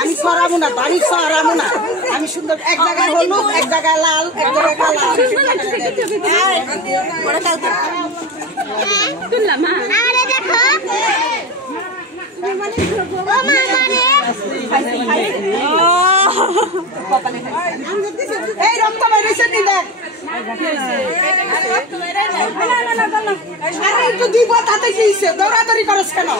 আমি সরাবো না বাড়ি সরাবো না আমি সুন্দর এক জায়গায় হলুদ এক জায়গায় লাল এক জায়গায় কালা এই রক্ত বেরিয়েছে দেখ একটু দিব তাতে কি দৌড়াদৌড়ি করছ কেন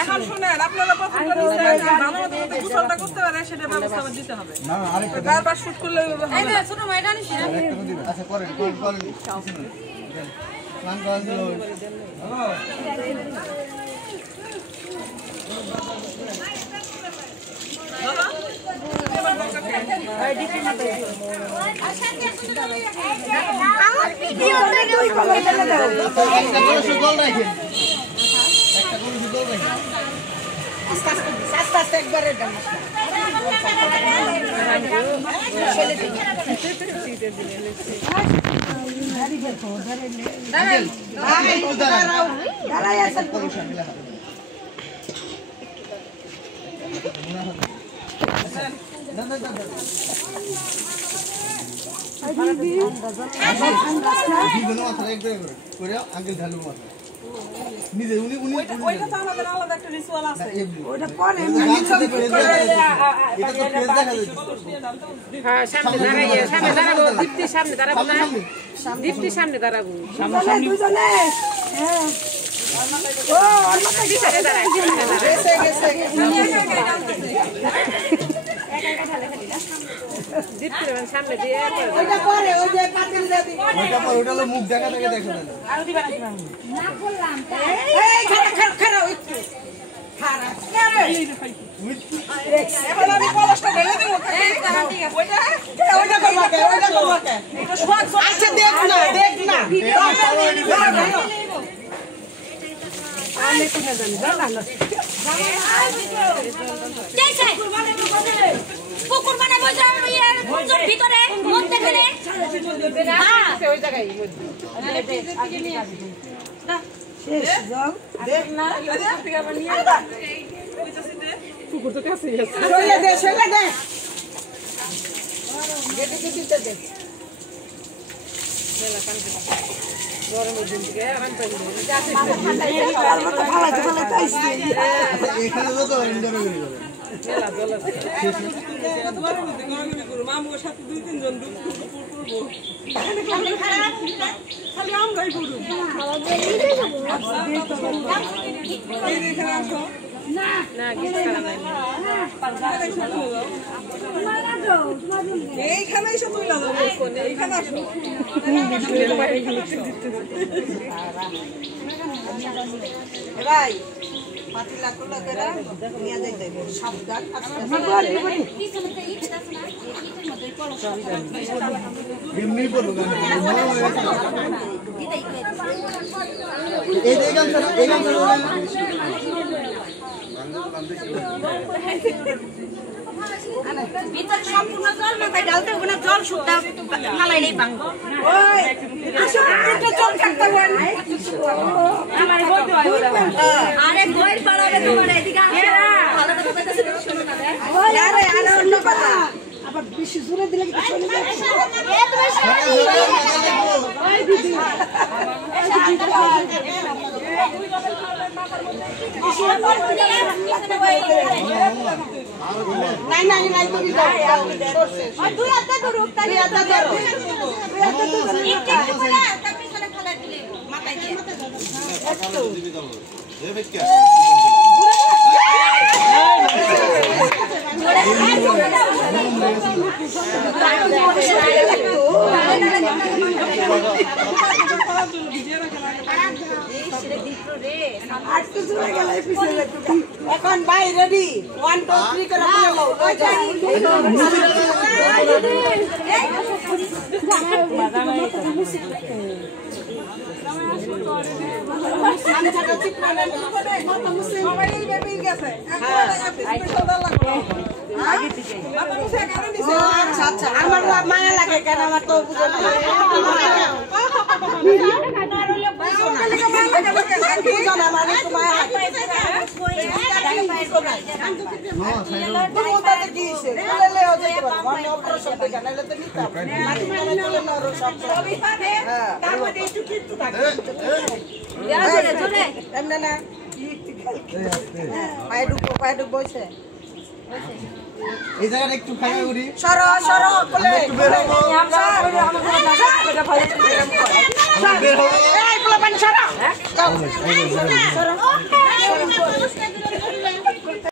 এখন শুনেন আপনারা করতে পারে সেটা ব্যবস্থা দিতে হবে বারবার শুট করলে সামনে দাঁড়াবো সামনে দিয়ে মুখ দেখা থেকে দেখো পুকুর বানাবো ভিতরে মধ্যে ফেলে ওই জায়গায় পুকুর তো কাছে গরমের দিন থেকে আরাম পাইলে মামুর সাথে 2-3 জন খালি আমরাই করবো এইখানে এসে তুলে এইখানে আসো ভাই পাতিলা কোলা করে নিয়ে যাইতে সাবধান এমনি বলো এই দেখেন ভিতর সম্পূর্ণ জল মাথায় ঢালতে হবে না, জল শুদ্ধা ফালাইলেই ভাঙবো। আরে বই পাড়াবে তোমার এদিকে অন্য কথা আবার বেশি জোরে দিলে কি চলে যাচ্ছে নাই নাই নাই তুমি যাও তুই আদা ধরো তুই আদা ধরো তুই আদা ধরো একটু বলে তার পিছনে ফালাই দিলে মাথায় দিয়ে একটু দিবি দাও এ বেক্কা এখন ভাই রেডি 1 2 3 করে বলে নাও আচ্ছা আচ্ছা আমার মায়া লাগে কেন আমার তো বুঝো না মানে মায়া পায়ে বসে এই জায়গাটা একটু ফাঁকা করি সরো সরো কোলে বের হবো বের হবো এই পোলা পানি সরো যাও সরো